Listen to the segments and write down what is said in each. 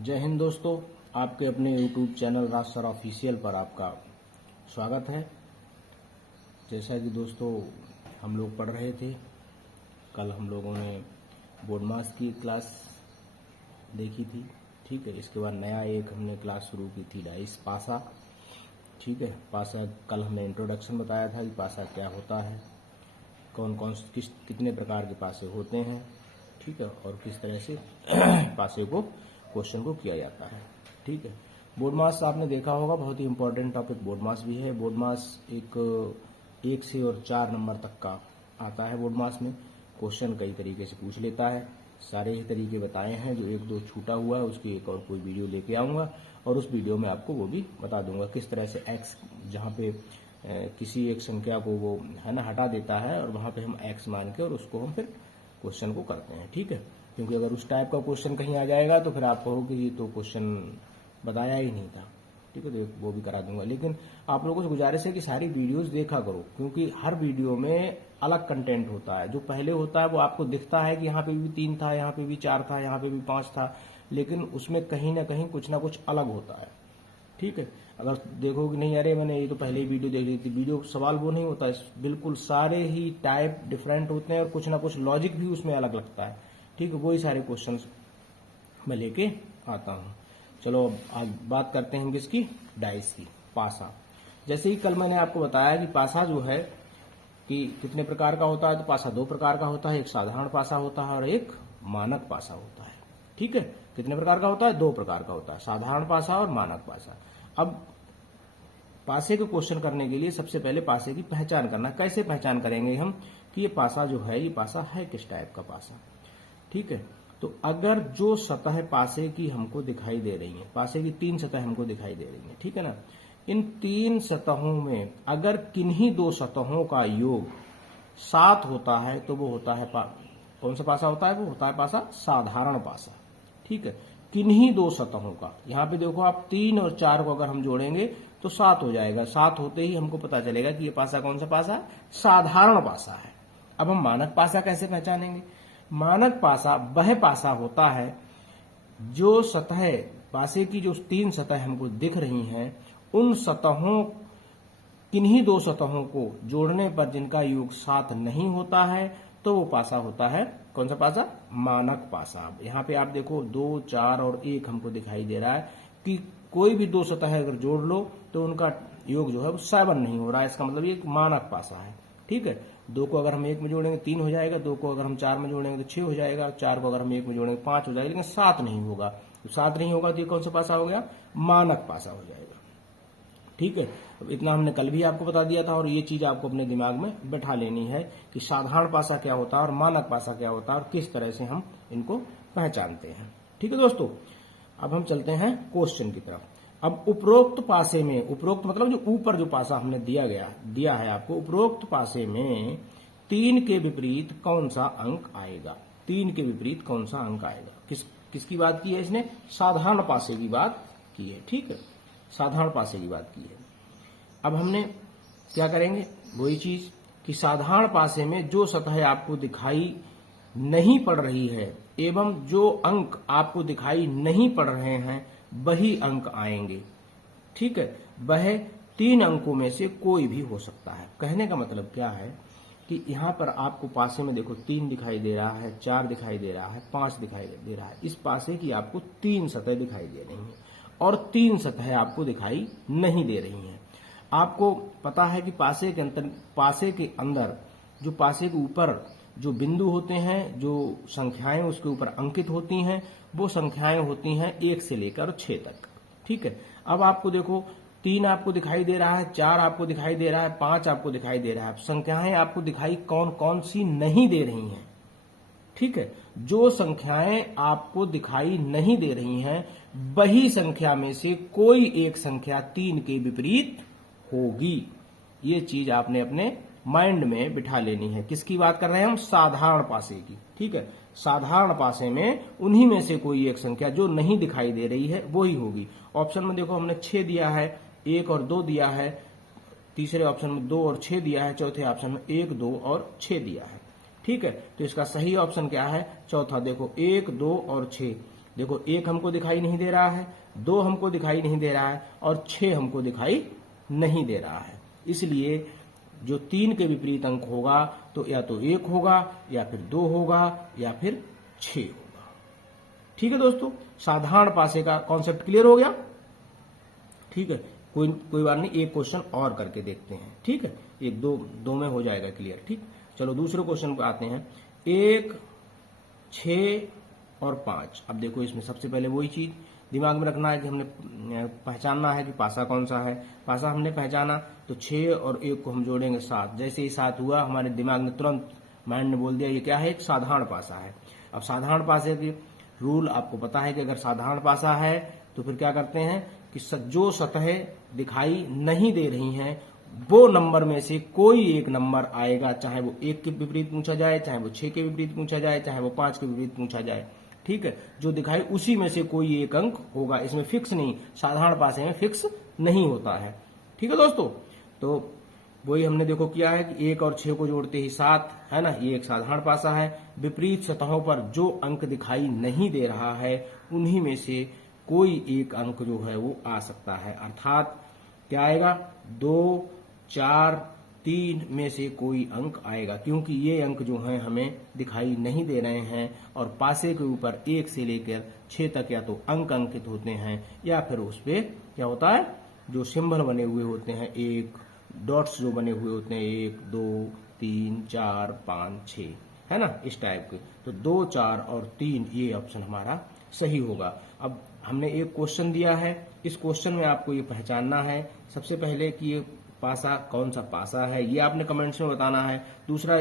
जय हिंद दोस्तों, आपके अपने YouTube चैनल राज सर ऑफिशियल पर आपका स्वागत है। जैसा कि दोस्तों हम लोग पढ़ रहे थे, कल हम लोगों ने बोर्ड मास की क्लास देखी थी। ठीक है, इसके बाद नया एक हमने क्लास शुरू की थी डाइस पासा। ठीक है, पासा कल हमने इंट्रोडक्शन बताया था कि पासा क्या होता है, कौन कौन कितने प्रकार के पासे होते हैं। ठीक है, और किस तरह से पासे को क्वेश्चन को किया जाता है। ठीक है, बोर्ड मास आपने देखा होगा, बहुत ही इंपॉर्टेंट टॉपिक बोर्ड मास भी है। बोर्ड मास एक से और 4 नंबर तक का आता है। बोर्ड मास में क्वेश्चन कई तरीके से पूछ लेता है। सारे ही तरीके बताए हैं, जो एक दो छूटा हुआ है उसकी एक और कोई वीडियो लेके आऊंगा और उस वीडियो में आपको वो भी बता दूंगा किस तरह से एक्स जहाँ पे किसी एक संख्या को वो है ना हटा देता है और वहां पे हम एक्स मान के और उसको हम फिर क्वेश्चन को करते हैं। ठीक है, क्योंकि अगर उस टाइप का क्वेश्चन कहीं आ जाएगा तो फिर आप कहोगे ये तो क्वेश्चन बताया ही नहीं था। ठीक है, तो वो भी करा दूंगा। लेकिन आप लोगों से गुजारिश है कि सारी वीडियोस देखा करो, क्योंकि हर वीडियो में अलग कंटेंट होता है। जो पहले होता है वो आपको दिखता है कि यहाँ पे भी 3 था, यहाँ पे भी 4 था, यहाँ पे भी 5 था, लेकिन उसमें कहीं ना कहीं कुछ ना कुछ अलग होता है। ठीक है, अगर देखो कि नहीं अरे मैंने ये तो पहले ही वीडियो देख ली थी, वीडियो सवाल वो नहीं होता है, बिल्कुल सारे ही टाइप डिफरेंट होते हैं और कुछ ना कुछ लॉजिक भी उसमें अलग लगता है। ठीक है, वही सारे क्वेश्चंस मैं लेके आता हूँ। चलो अब आज बात करते हैं किसकी, डाइस की, पासा। जैसे ही कल मैंने आपको बताया कि पासा जो है कि कितने प्रकार का होता है, तो पासा 2 प्रकार का होता है, एक साधारण पासा होता है और एक मानक पासा होता है। ठीक है, कितने प्रकार का होता है, 2 प्रकार का होता है, साधारण पासा और मानक पासा। अब पासे के क्वेश्चन करने के लिए सबसे पहले पासे की पहचान करना। कैसे पहचान करेंगे हम कि ये पासा जो है, ये पासा है किस टाइप का पासा। ठीक है, तो अगर जो सतह पासे की हमको दिखाई दे रही है, पासे की 3 सतह हमको दिखाई दे रही है, ठीक है ना, इन 3 सतहों में अगर किन्हीं 2 सतहों का योग 7 होता है तो वो होता है कौन सा पासा होता है, वो होता है पासा साधारण पासा। ठीक है, किन्हीं 2 सतहों का, यहाँ पे देखो आप 3 और 4 को अगर हम जोड़ेंगे तो 7 हो जाएगा। 7 होते ही हमको पता चलेगा कि ये पासा कौन सा पासा है, साधारण पासा है। अब हम मानक पासा कैसे पहचानेंगे। मानक पासा वह पासा होता है जो सतह पासे की जो 3 सतह हमको दिख रही हैं, उन सतहों किन्हीं 2 सतहों को जोड़ने पर जिनका योग 7 नहीं होता है तो वो पासा होता है कौन सा पासा, मानक पासा। यहाँ पे आप देखो 2, 4 और 1 हमको दिखाई दे रहा है कि कोई भी 2 सतह अगर जोड़ लो तो उनका योग जो है वो 7 नहीं हो रहा है, इसका मतलब ये एक मानक पासा है। ठीक है, 2 को अगर हम 1 में जोड़ेंगे 3 हो जाएगा, 2 को अगर हम 4 में जोड़ेंगे तो 6 हो जाएगा, 4 को अगर हम 1 में जोड़ेंगे 5 हो जाएगा, लेकिन 7 नहीं होगा। तो 7 नहीं होगा तो ये कौन सा पासा हो गया, मानक पासा हो जाएगा। ठीक है, अब इतना हमने कल भी आपको बता दिया था और ये चीज आपको अपने दिमाग में बैठा लेनी है कि साधारण पासा क्या होता है और मानक पासा क्या होता है और किस तरह से हम इनको पहचानते हैं। ठीक है दोस्तों, अब हम चलते हैं क्वेश्चन की तरफ। अब उपरोक्त पासे में, उपरोक्त मतलब जो ऊपर जो पासा हमने दिया है आपको, उपरोक्त पासे में 3 के विपरीत कौन सा अंक आएगा। 3 के विपरीत कौन सा अंक आएगा, किसकी बात की है इसने, साधारण पासे की बात की है। ठीक है, साधारण पासे की बात की है। अब हमने क्या करेंगे, वही चीज कि साधारण पासे में जो सतह आपको दिखाई नहीं पड़ रही है एवं जो अंक आपको दिखाई नहीं पड़ रहे हैं वही अंक आएंगे। ठीक है, वह 3 अंकों में से कोई भी हो सकता है। कहने का मतलब क्या है कि यहां पर आपको पासे में देखो 3 दिखाई दे रहा है, 4 दिखाई दे रहा है, 5 दिखाई दे रहा है। इस पासे की आपको 3 सतह दिखाई दे रही हैं और 3 सतह आपको दिखाई नहीं दे रही हैं। आपको पता है कि पासे के अंदर जो पासे के ऊपर जो बिंदु होते हैं, जो संख्याएं उसके ऊपर अंकित होती हैं, वो संख्याएं होती हैं 1 से लेकर 6 तक। ठीक है, अब आपको देखो 3 आपको दिखाई दे रहा है, 4 आपको दिखाई दे रहा है, 5 आपको दिखाई दे रहा है। संख्याएं आपको दिखाई कौन कौन सी नहीं दे रही हैं। ठीक है, जो संख्याएं आपको दिखाई नहीं दे रही हैं वही संख्या में से कोई एक संख्या 3 के विपरीत होगी। ये चीज आपने अपने माइंड में बिठा लेनी है। किसकी बात कर रहे हैं हम, साधारण पासे की। ठीक है, साधारण पासे में उन्हीं में से कोई एक संख्या जो नहीं दिखाई दे रही है वो ही होगी। ऑप्शन में देखो हमने 6 दिया है, 1 और 2 दिया है, तीसरे ऑप्शन में 2 और 6 दिया है, चौथे ऑप्शन में 1, 2 और 6 दिया है। ठीक है, तो इसका सही ऑप्शन क्या है, चौथा। देखो 1, 2 और 6, देखो 1 हमको दिखाई नहीं दे रहा है, 2 हमको दिखाई नहीं दे रहा है और 6 हमको दिखाई नहीं दे रहा है। इसलिए जो 3 के विपरीत अंक होगा तो या तो 1 होगा या फिर 2 होगा या फिर 6 होगा। ठीक है दोस्तों, साधारण पासे का कॉन्सेप्ट क्लियर हो गया। ठीक है, कोई बात नहीं, एक क्वेश्चन और करके देखते हैं। ठीक है, एक दो में हो जाएगा क्लियर। ठीक, चलो दूसरे क्वेश्चन पे आते हैं। 1, 6 और 5। अब देखो इसमें सबसे पहले वही चीज दिमाग में रखना है कि हमने पहचानना है कि पासा कौन सा है। पासा हमने पहचाना तो 6 और 1 को हम जोड़ेंगे 7। जैसे ही 7 हुआ हमारे दिमाग में तुरंत माइंड ने बोल दिया ये क्या है, एक साधारण पासा है। अब साधारण पासे की रूल आपको पता है कि अगर साधारण पासा है तो फिर क्या करते हैं कि जो सतहें दिखाई नहीं दे रही हैं वो नंबर में से कोई एक नंबर आएगा, चाहे वो 1 के विपरीत पूछा जाए, चाहे वो 6 के विपरीत पूछा जाए, चाहे वो 5 के विपरीत पूछा जाए। ठीक है, जो दिखाई उसी में से कोई एक अंक होगा। इसमें फिक्स नहीं, साधारण पासे में फिक्स नहीं होता है। ठीक है दोस्तों, तो वही हमने देखो किया है कि 1 और 6 को जोड़ते ही 7 है ना, ये एक साधारण पासा है। विपरीत सतहों पर जो अंक दिखाई नहीं दे रहा है उन्हीं में से कोई एक अंक जो है वो आ सकता है। अर्थात क्या आएगा, 2, 4, 3 में से कोई अंक आएगा, क्योंकि ये अंक जो हैं हमें दिखाई नहीं दे रहे हैं और पासे के ऊपर 1 से लेकर 6 तक या तो अंक अंकित होते हैं या फिर उस पे क्या होता है, जो सिंबल बने हुए होते हैं, एक डॉट्स जो बने हुए होते हैं, 1, 2, 3, 4, 5, 6 है ना, इस टाइप के। तो 2, 4 और 3 ये ऑप्शन हमारा सही होगा। अब हमने एक क्वेश्चन दिया है, इस क्वेश्चन में आपको ये पहचानना है सबसे पहले कि ये पासा कौन सा पासा है, ये आपने कमेंट्स में बताना है। दूसरा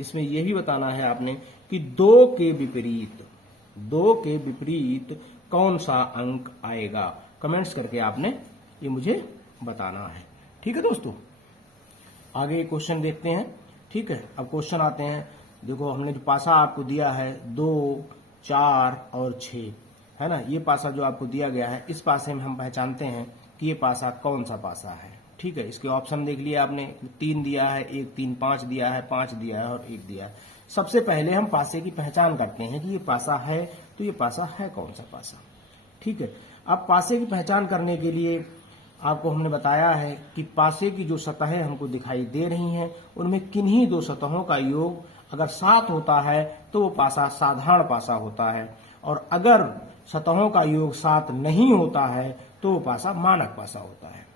इसमें ये भी बताना है आपने कि 2 के विपरीत कौन सा अंक आएगा। कमेंट्स करके आपने ये मुझे बताना है। ठीक है दोस्तों, आगे क्वेश्चन देखते हैं। ठीक है, अब क्वेश्चन आते हैं। देखो हमने जो पासा आपको दिया है 2, 4 और 6 है ना, ये पासा जो आपको दिया गया है, इस पासे में हम पहचानते हैं कि ये पासा कौन सा पासा है। ठीक है, इसके ऑप्शन देख लिए आपने, 3 दिया है, 1, 3, 5 दिया है, 5 दिया है और 1 दिया है। सबसे पहले हम पासे की पहचान करते हैं कि ये पासा है, तो ये पासा है कौन सा पासा। ठीक है, अब पासे की पहचान करने के लिए आपको हमने बताया है कि पासे की जो सतहें हमको दिखाई दे रही हैं उनमें किन्हीं 2 सतहों का योग अगर 7 होता है तो वो पासा साधारण पासा होता है, और अगर सतहों का योग 7 नहीं होता है तो वो पासा मानक पासा होता है।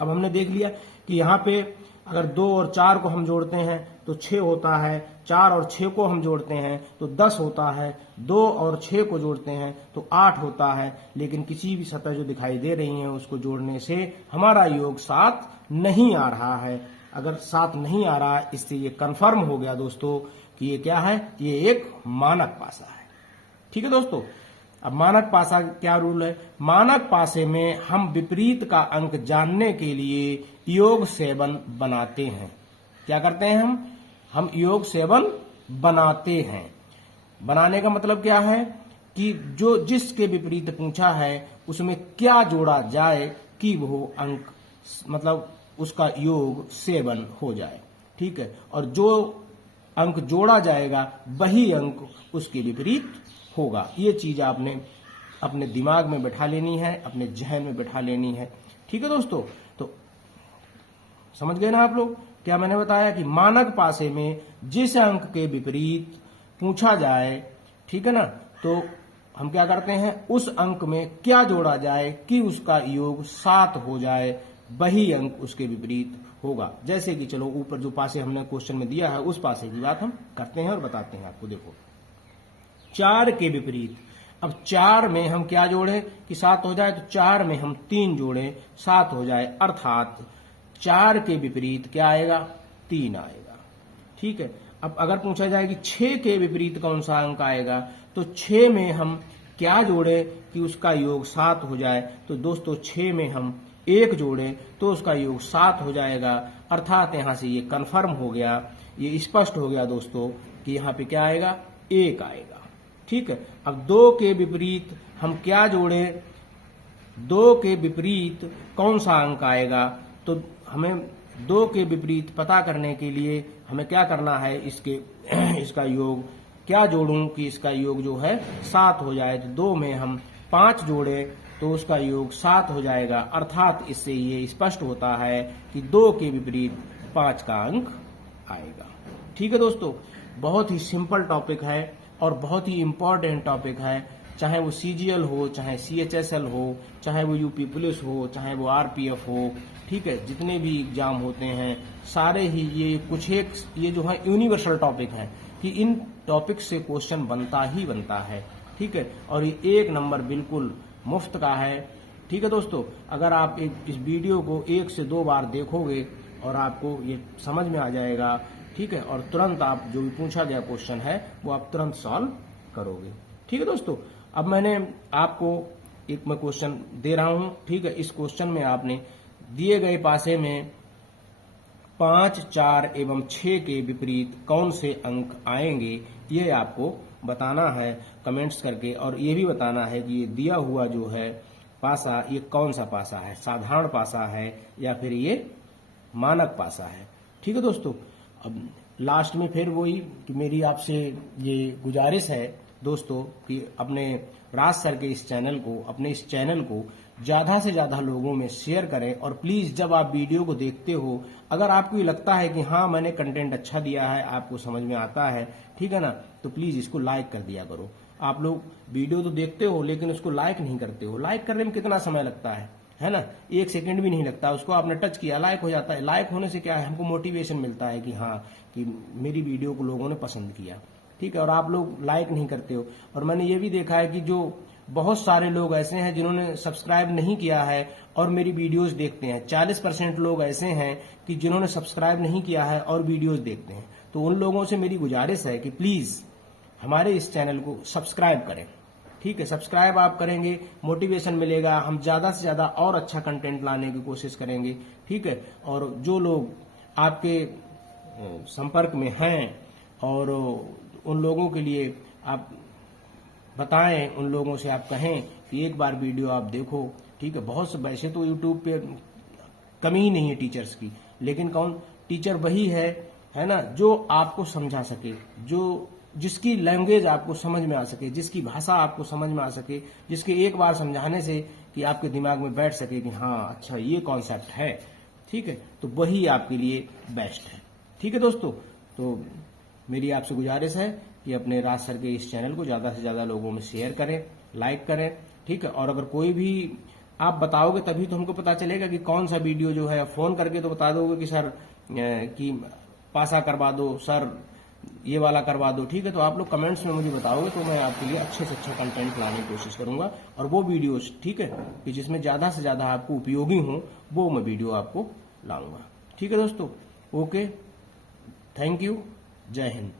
अब हमने देख लिया कि यहाँ पे अगर 2 और 4 को हम जोड़ते हैं तो 6 होता है, 4 और 6 को हम जोड़ते हैं तो 10 होता है, 2 और 6 को जोड़ते हैं तो 8 होता है। लेकिन किसी भी सतह जो दिखाई दे रही है उसको जोड़ने से हमारा योग 7 नहीं आ रहा है। अगर 7 नहीं आ रहा है, इससे ये कंफर्म हो गया दोस्तों कि ये क्या है, ये एक मानक पासा है। ठीक है दोस्तों, अब मानक पासा क्या रूल है, मानक पासे में हम विपरीत का अंक जानने के लिए योग 7 बनाते हैं। क्या करते हैं हम योग 7 बनाते हैं। बनाने का मतलब क्या है कि जो जिसके विपरीत पूछा है उसमें क्या जोड़ा जाए कि वो अंक मतलब उसका योग 7 हो जाए। ठीक है, और जो अंक जोड़ा जाएगा वही अंक उसके विपरीत होगा। ये चीज आपने अपने दिमाग में बैठा लेनी है, अपने जहन में बैठा लेनी है। ठीक है दोस्तों, तो समझ गए ना आप लोग क्या मैंने बताया कि मानक पासे में जिस अंक के विपरीत पूछा जाए, ठीक है ना, तो हम क्या करते हैं, उस अंक में क्या जोड़ा जाए कि उसका योग 7 हो जाए, वही अंक उसके विपरीत होगा। जैसे कि चलो ऊपर जो पासे हमने क्वेश्चन में दिया है उस पासे की बात हम करते हैं और बताते हैं आपको। देखो 4 के विपरीत, अब 4 में हम क्या जोड़े कि 7 हो जाए, तो 4 में हम 3 जोड़े 7 हो जाए, अर्थात 4 के विपरीत क्या आएगा, 3 आएगा। ठीक है, अब अगर पूछा जाए कि 6 के विपरीत कौन सा अंक आएगा, तो 6 में हम क्या जोड़े कि उसका योग 7 हो जाए, तो दोस्तों 6 में हम 1 जोड़े तो उसका योग 7 हो जाएगा। अर्थात यहां से ये कंफर्म हो गया, ये स्पष्ट हो गया दोस्तों कि यहाँ पे क्या आएगा, 1 आएगा। ठीक है, अब 2 के विपरीत हम क्या जोड़े, 2 के विपरीत कौन सा अंक आएगा, तो हमें 2 के विपरीत पता करने के लिए हमें क्या करना है, इसका योग क्या जोड़ूं कि इसका योग जो है 7 हो जाए। तो 2 में हम 5 जोड़े तो उसका योग 7 हो जाएगा। अर्थात इससे ये स्पष्ट होता है कि 2 के विपरीत 5 का अंक आएगा। ठीक है दोस्तों, बहुत ही सिंपल टॉपिक है और बहुत ही इंपॉर्टेंट टॉपिक है। चाहे वो सीजीएल हो, चाहे सीएचएसएल हो, चाहे वो यूपी पुलिस हो, चाहे वो आरपीएफ हो, ठीक है, जितने भी एग्जाम होते हैं सारे ही ये कुछ एक ये जो है यूनिवर्सल टॉपिक है कि इन टॉपिक से क्वेश्चन बनता ही बनता है। ठीक है, और ये 1 नंबर बिल्कुल मुफ्त का है। ठीक है दोस्तों, अगर आप इस वीडियो को 1 से 2 बार देखोगे और आपको ये समझ में आ जाएगा। ठीक है, और तुरंत आप जो भी पूछा गया क्वेश्चन है वो आप तुरंत सॉल्व करोगे। ठीक है दोस्तों, अब मैंने आपको एक मैं क्वेश्चन दे रहा हूं। ठीक है, इस क्वेश्चन में आपने दिए गए पासे में 5, 4 एवं 6 के विपरीत कौन से अंक आएंगे, ये आपको बताना है कमेंट्स करके। और ये भी बताना है कि ये दिया हुआ जो है पासा ये कौन सा पासा है, साधारण पासा है या फिर ये मानक पासा है। ठीक है दोस्तों, अब लास्ट में फिर वही कि मेरी आपसे ये गुजारिश है दोस्तों कि अपने राज सर के इस चैनल को, अपने इस चैनल को ज्यादा से ज्यादा लोगों में शेयर करें। और प्लीज जब आप वीडियो को देखते हो, अगर आपको ये लगता है कि हाँ मैंने कंटेंट अच्छा दिया है, आपको समझ में आता है, ठीक है ना, तो प्लीज इसको लाइक कर दिया करो। आप लोग वीडियो तो देखते हो लेकिन उसको लाइक नहीं करते हो। लाइक करने में कितना समय लगता है ना, 1 सेकंड भी नहीं लगता। उसको आपने टच किया, लाइक हो जाता है। लाइक होने से क्या है, हमको मोटिवेशन मिलता है कि हाँ कि मेरी वीडियो को लोगों ने पसंद किया। ठीक है, और आप लोग लाइक नहीं करते हो। और मैंने ये भी देखा है कि जो बहुत सारे लोग ऐसे हैं जिन्होंने सब्सक्राइब नहीं किया है और मेरी वीडियोस देखते हैं। 40% लोग ऐसे हैं कि जिन्होंने सब्सक्राइब नहीं किया है और वीडियोस देखते हैं। तो उन लोगों से मेरी गुजारिश है कि प्लीज हमारे इस चैनल को सब्सक्राइब करें। ठीक है, सब्सक्राइब आप करेंगे, मोटिवेशन मिलेगा, हम ज्यादा से ज्यादा और अच्छा कंटेंट लाने की कोशिश करेंगे। ठीक है, और जो लोग आपके संपर्क में हैं और उन लोगों के लिए आप बताएं, उन लोगों से आप कहें कि एक बार वीडियो आप देखो। ठीक है, बहुत से वैसे तो यूट्यूब पे कमी ही नहीं है टीचर्स की, लेकिन कौन टीचर वही है ना, जो आपको समझा सके, जो जिसकी लैंग्वेज आपको समझ में आ सके, जिसकी भाषा आपको समझ में आ सके, जिसके एक बार समझाने से कि आपके दिमाग में बैठ सके कि हाँ अच्छा ये कॉन्सेप्ट है। ठीक है, तो वही आपके लिए बेस्ट है। ठीक है दोस्तों, तो मेरी आपसे गुजारिश है कि अपने राज सर के इस चैनल को ज्यादा से ज्यादा लोगों में शेयर करें, लाइक करें। ठीक है, और अगर कोई भी आप बताओगे तभी तो हमको पता चलेगा कि कौन सा वीडियो जो है, फोन करके तो बता दोगे कि सर कि पासा करवा दो, सर ये वाला करवा दो। ठीक है, तो आप लोग कमेंट्स में मुझे बताओगे तो मैं आपके लिए अच्छे से अच्छा कंटेंट लाने की कोशिश करूंगा। और वो वीडियोस, ठीक है, कि जिसमें ज्यादा से ज्यादा आपको उपयोगी हो वो मैं वीडियो आपको लाऊंगा। ठीक है दोस्तों, ओके, थैंक यू, जय हिंद।